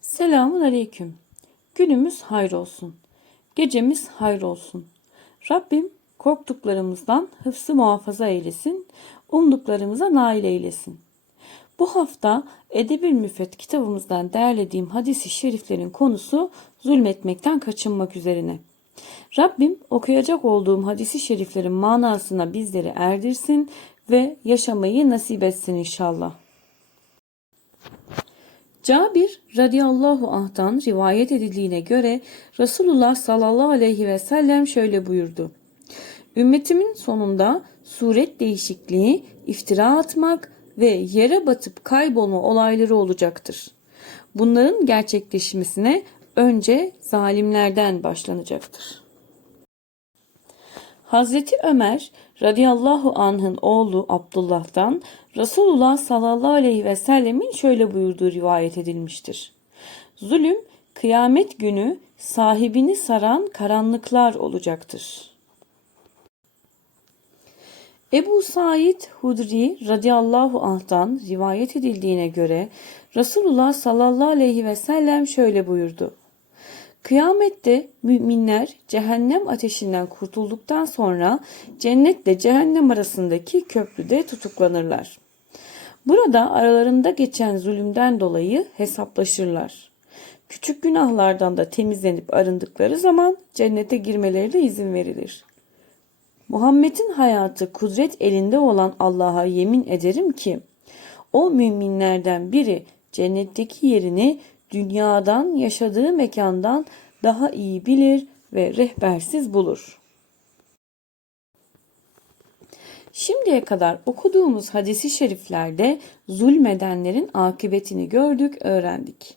Selamun aleyküm. Günümüz hayır olsun. Gecemiz hayır olsun. Rabbim korktuklarımızdan hıfzı muhafaza eylesin. Umduklarımıza nail eylesin. Bu hafta Edebül Müfet kitabımızdan derlediğim hadisi şeriflerin konusu zulmetmekten kaçınmak üzerine. Rabbim okuyacak olduğum hadisi şeriflerin manasına bizleri erdirsin ve yaşamayı nasip etsin inşallah. Cabir radıyallahu anh'tan rivayet edildiğine göre Resulullah sallallahu aleyhi ve sellem şöyle buyurdu. Ümmetimin sonunda suret değişikliği, iftira atmak ve yere batıp kaybolma olayları olacaktır. Bunların gerçekleşmesine önce zalimlerden başlanacaktır. Hazreti Ömer radıyallahu anh'ın oğlu Abdullah'tan Resulullah sallallahu aleyhi ve sellemin şöyle buyurduğu rivayet edilmiştir. Zulüm kıyamet günü sahibini saran karanlıklar olacaktır. Ebu Said Hudri radıyallahu anh'tan rivayet edildiğine göre Resulullah sallallahu aleyhi ve sellem şöyle buyurdu. Kıyamette müminler cehennem ateşinden kurtulduktan sonra cennetle cehennem arasındaki köprüde tutuklanırlar. Burada aralarında geçen zulümden dolayı hesaplaşırlar. Küçük günahlardan da temizlenip arındıkları zaman cennete girmelerine izin verilir. Muhammed'in hayatı kudret elinde olan Allah'a yemin ederim ki o müminlerden biri cennetteki yerini dünyadan yaşadığı mekandan daha iyi bilir ve rehbersiz bulur. Şimdiye kadar okuduğumuz hadisi şeriflerde zulmedenlerin akıbetini gördük, öğrendik.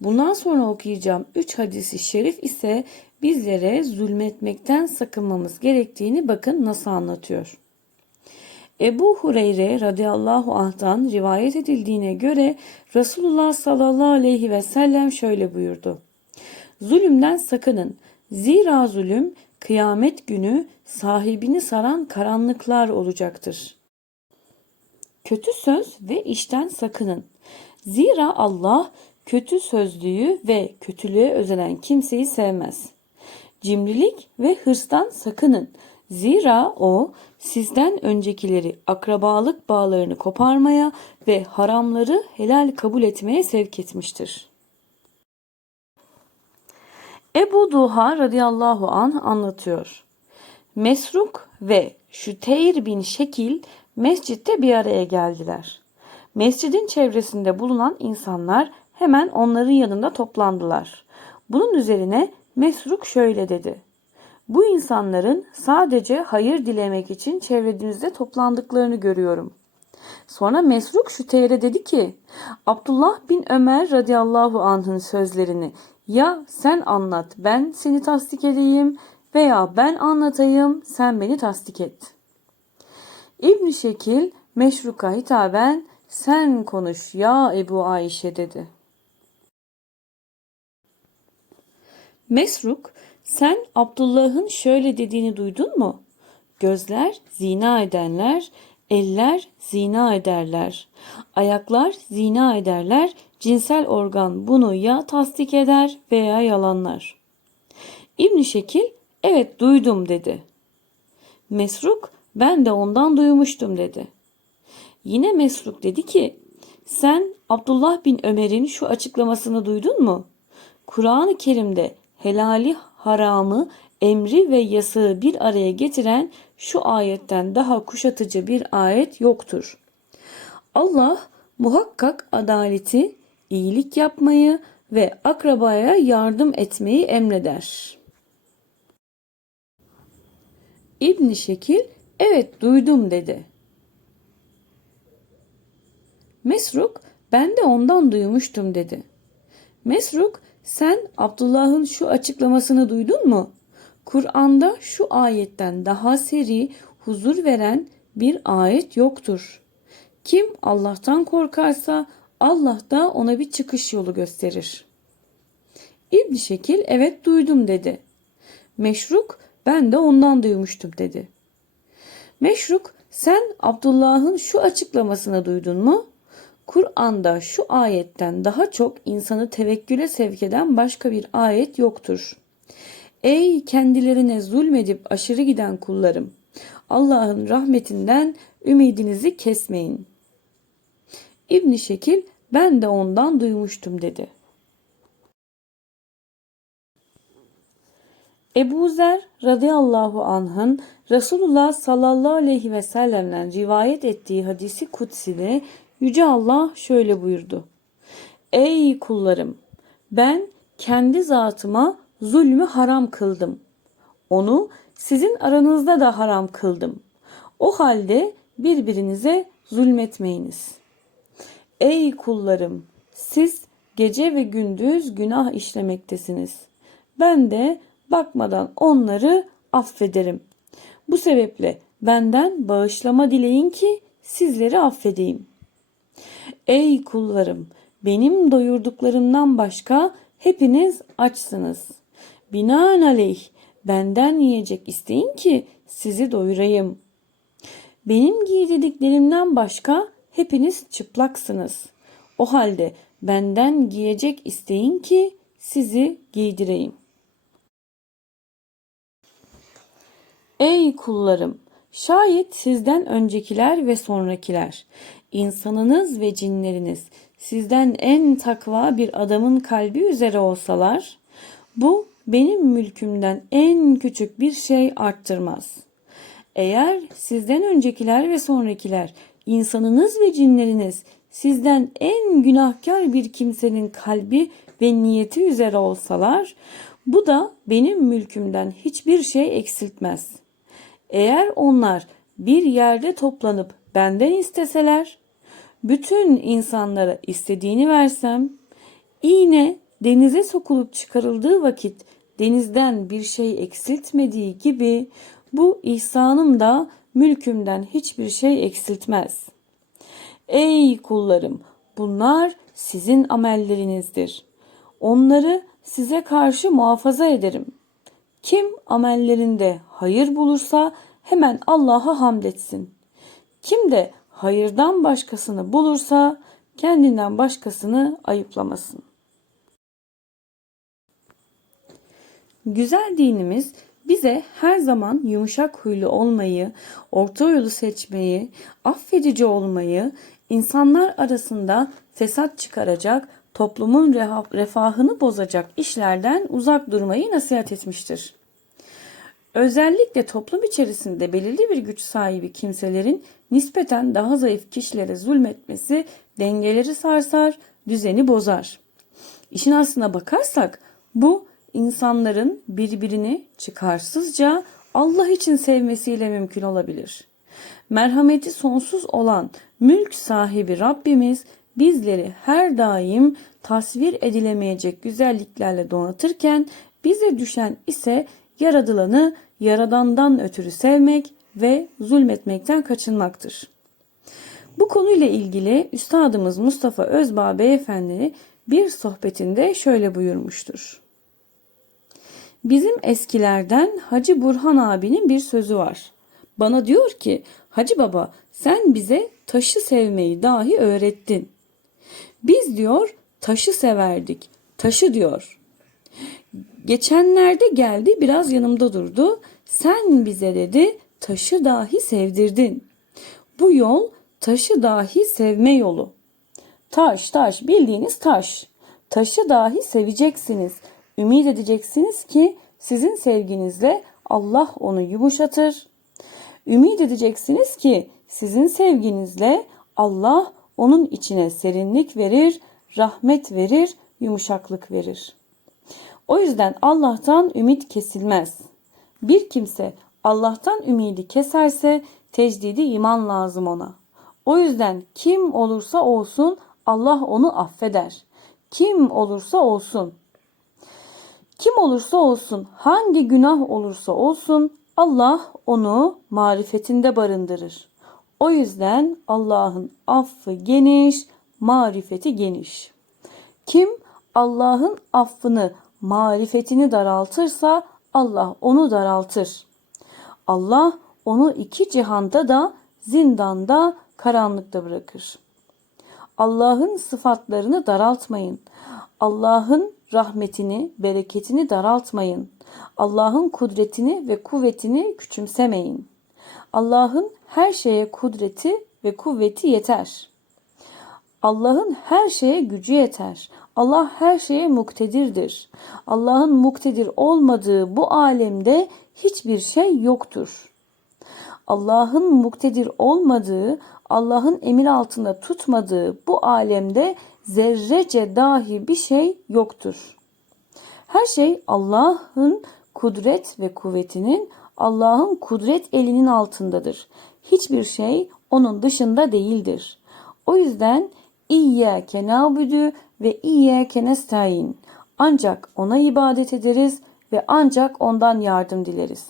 Bundan sonra okuyacağım 3 hadisi şerif ise bizlere zulmetmekten sakınmamız gerektiğini bakın nasıl anlatıyor. Ebu Hureyre radıyallahu anh'tan rivayet edildiğine göre Resulullah sallallahu aleyhi ve sellem şöyle buyurdu. Zulümden sakının. Zira zulüm kıyamet günü sahibini saran karanlıklar olacaktır. Kötü söz ve işten sakının. Zira Allah kötü sözlüyü ve kötülüğe özenen kimseyi sevmez. Cimrilik ve hırstan sakının. Zira o sizden öncekileri akrabalık bağlarını koparmaya ve haramları helal kabul etmeye sevk etmiştir. Ebu Duha radıyallahu an anlatıyor. Mesruk ve Şüteyr bin Şekil mescitte bir araya geldiler. Mescidin çevresinde bulunan insanlar hemen onların yanında toplandılar. Bunun üzerine Mesruk şöyle dedi. Bu insanların sadece hayır dilemek için çevremizde toplandıklarını görüyorum. Sonra Mesruk Şüteyr'e dedi ki Abdullah bin Ömer radıyallahu anh'ın sözlerini ya sen anlat ben seni tasdik edeyim veya ben anlatayım sen beni tasdik et. İbn Şekil Meşruk'a hitaben sen konuş ya Ebu Ayşe dedi. Mesruk sen Abdullah'ın şöyle dediğini duydun mu? Gözler zina edenler, eller zina ederler. Ayaklar zina ederler. Cinsel organ bunu ya tasdik eder veya yalanlar. İbn Şekil evet duydum dedi. Mesruk ben de ondan duymuştum dedi. Yine Mesruk dedi ki sen Abdullah bin Ömer'in şu açıklamasını duydun mu? Kur'an-ı Kerim'de helali haramı, emri ve yasağı bir araya getiren şu ayetten daha kuşatıcı bir ayet yoktur. Allah muhakkak adaleti, iyilik yapmayı ve akrabaya yardım etmeyi emreder. İbn Şekil evet duydum dedi. Mesruk ben de ondan duymuştum dedi. Mesruk sen Abdullah'ın şu açıklamasını duydun mu? Kur'an'da şu ayetten daha seri, huzur veren bir ayet yoktur. Kim Allah'tan korkarsa Allah da ona bir çıkış yolu gösterir. İbn Şekil evet duydum dedi. Meşruk ben de ondan duymuştum dedi. Meşruk sen Abdullah'ın şu açıklamasını duydun mu? Kur'an'da şu ayetten daha çok insanı tevekküle sevk eden başka bir ayet yoktur. Ey kendilerine zulmedip aşırı giden kullarım! Allah'ın rahmetinden ümidinizi kesmeyin. İbn Şekil ben de ondan duymuştum dedi. Ebu Zer radıyallahu anh'ın Resulullah sallallahu aleyhi ve sellem'den rivayet ettiği hadisi kutside Yüce Allah şöyle buyurdu. Ey kullarım! Ben kendi zatıma zulmü haram kıldım. Onu sizin aranızda da haram kıldım. O halde birbirinize zulmetmeyiniz. Ey kullarım! Siz gece ve gündüz günah işlemektesiniz. Ben de bakmadan onları affederim. Bu sebeple benden bağışlama dileyin ki sizleri affedeyim. Ey kullarım! Benim doyurduklarımdan başka hepiniz açsınız. Binaenaleyh benden yiyecek isteyin ki sizi doyurayım. Benim giydirdiklerimden başka hepiniz çıplaksınız. O halde benden giyecek isteyin ki sizi giydireyim. Ey kullarım! Şayet sizden öncekiler ve sonrakiler, insanınız ve cinleriniz sizden en takva bir adamın kalbi üzere olsalar, bu benim mülkümden en küçük bir şey arttırmaz. Eğer sizden öncekiler ve sonrakiler, insanınız ve cinleriniz sizden en günahkar bir kimsenin kalbi ve niyeti üzere olsalar, bu da benim mülkümden hiçbir şey eksiltmez. Eğer onlar bir yerde toplanıp benden isteseler, bütün insanlara istediğini versem, iğne denize sokulup çıkarıldığı vakit denizden bir şey eksiltmediği gibi bu ihsanım da mülkümden hiçbir şey eksiltmez. Ey kullarım bunlar sizin amellerinizdir. Onları size karşı muhafaza ederim. Kim amellerinde hayır bulursa hemen Allah'a hamd etsin. Kim de hayırdan başkasını bulursa kendinden başkasını ayıplamasın. Güzel dinimiz bize her zaman yumuşak huylu olmayı, orta yolu seçmeyi, affedici olmayı, insanlar arasında fesat çıkaracak, toplumun refahını bozacak işlerden uzak durmayı nasihat etmiştir. Özellikle toplum içerisinde belirli bir güç sahibi kimselerin nispeten daha zayıf kişilere zulmetmesi dengeleri sarsar, düzeni bozar. İşin aslına bakarsak bu insanların birbirini çıkarsızca Allah için sevmesiyle mümkün olabilir. Merhameti sonsuz olan mülk sahibi Rabbimiz bizleri her daim tasvir edilemeyecek güzelliklerle donatırken bize düşen ise yaradılanı yaradandan ötürü sevmek ve zulmetmekten kaçınmaktır. Bu konuyla ilgili Üstadımız Mustafa Özbağ Beyefendi bir sohbetinde şöyle buyurmuştur. Bizim eskilerden Hacı Burhan abinin bir sözü var. Bana diyor ki Hacı baba sen bize taşı sevmeyi dahi öğrettin. Biz diyor taşı severdik. Taşı diyor. Geçenlerde geldi biraz yanımda durdu. Sen bize dedi taşı dahi sevdirdin. Bu yol taşı dahi sevme yolu. Taş taş bildiğiniz taş. Taşı dahi seveceksiniz. Ümit edeceksiniz ki sizin sevginizle Allah onu yumuşatır. Ümit edeceksiniz ki sizin sevginizle Allah onun içine serinlik verir, rahmet verir, yumuşaklık verir. O yüzden Allah'tan ümit kesilmez. Bir kimse Allah'tan ümidi keserse tecdidi iman lazım ona. O yüzden kim olursa olsun Allah onu affeder. Kim olursa olsun. Kim olursa olsun, hangi günah olursa olsun Allah onu marifetinde barındırır. O yüzden Allah'ın affı geniş, marifeti geniş. Kim Allah'ın affını, marifetini daraltırsa Allah onu daraltır. Allah onu iki cihanda da zindanda, karanlıkta bırakır. Allah'ın sıfatlarını daraltmayın. Allah'ın rahmetini, bereketini daraltmayın. Allah'ın kudretini ve kuvvetini küçümsemeyin. Allah'ın her şeye kudreti ve kuvveti yeter. Allah'ın her şeye gücü yeter. Allah her şeye muktedirdir. Allah'ın muktedir olmadığı bu alemde hiçbir şey yoktur. Allah'ın muktedir olmadığı, Allah'ın emir altında tutmadığı bu alemde zerrece dahi bir şey yoktur. Her şey Allah'ın kudret ve kuvvetinin, Allah'ın kudret elinin altındadır. Hiçbir şey onun dışında değildir. O yüzden İyyâke nâbüdü ve İyyâke nestaîn. Ancak ona ibadet ederiz ve ancak ondan yardım dileriz.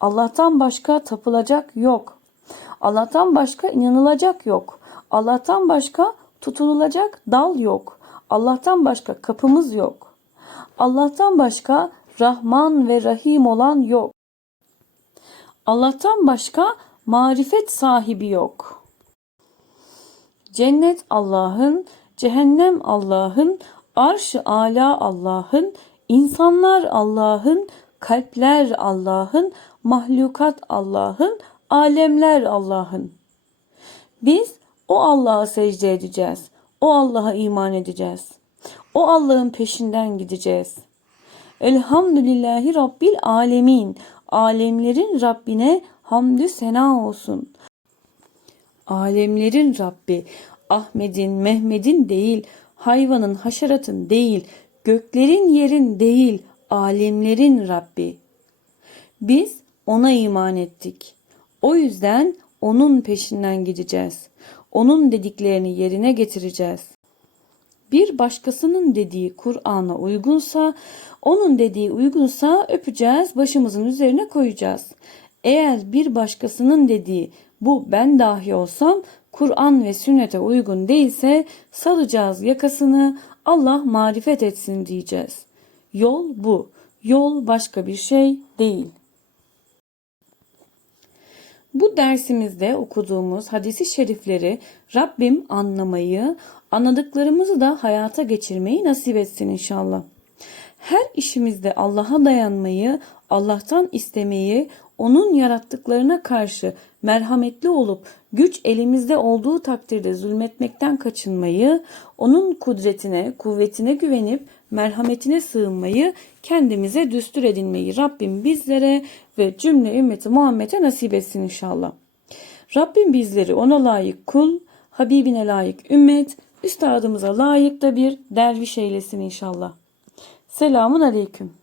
Allah'tan başka tapılacak yok. Allah'tan başka inanılacak yok. Allah'tan başka tutunulacak dal yok. Allah'tan başka kapımız yok. Allah'tan başka Rahman ve Rahim olan yok. Allah'tan başka marifet sahibi yok. Cennet Allah'ın, cehennem Allah'ın, arş-ı ala Allah'ın, insanlar Allah'ın, kalpler Allah'ın, mahlukat Allah'ın, alemler Allah'ın. Biz o Allah'a secde edeceğiz. O Allah'a iman edeceğiz. O Allah'ın peşinden gideceğiz. Elhamdülillahi Rabbil alemin. Alemlerin Rabbine hamdü sena olsun. Alemlerin Rabbi Ahmet'in, Mehmet'in değil, hayvanın, haşeratın değil, göklerin yerin değil, alemlerin Rabbi. Biz ona iman ettik. O yüzden onun peşinden gideceğiz. Onun dediklerini yerine getireceğiz. Bir başkasının dediği Kur'an'a uygunsa, onun dediği uygunsa öpeceğiz, başımızın üzerine koyacağız. Eğer bir başkasının dediği bu ben dahi olsam Kur'an ve sünnete uygun değilse salacağız yakasını Allah marifet etsin diyeceğiz. Yol bu. Yol başka bir şey değil. Bu dersimizde okuduğumuz hadisi şerifleri Rabbim anlamayı, anladıklarımızı da hayata geçirmeyi nasip etsin inşallah. Her işimizde Allah'a dayanmayı, Allah'tan istemeyi, onun yarattıklarına karşı merhametli olup güç elimizde olduğu takdirde zulmetmekten kaçınmayı, onun kudretine, kuvvetine güvenip merhametine sığınmayı, kendimize düstur edinmeyi Rabbim bizlere ve cümle ümmeti Muhammed'e nasip etsin inşallah. Rabbim bizleri ona layık kul, Habibine layık ümmet, üstadımıza layık da bir derviş eylesin inşallah. Selamun aleyküm.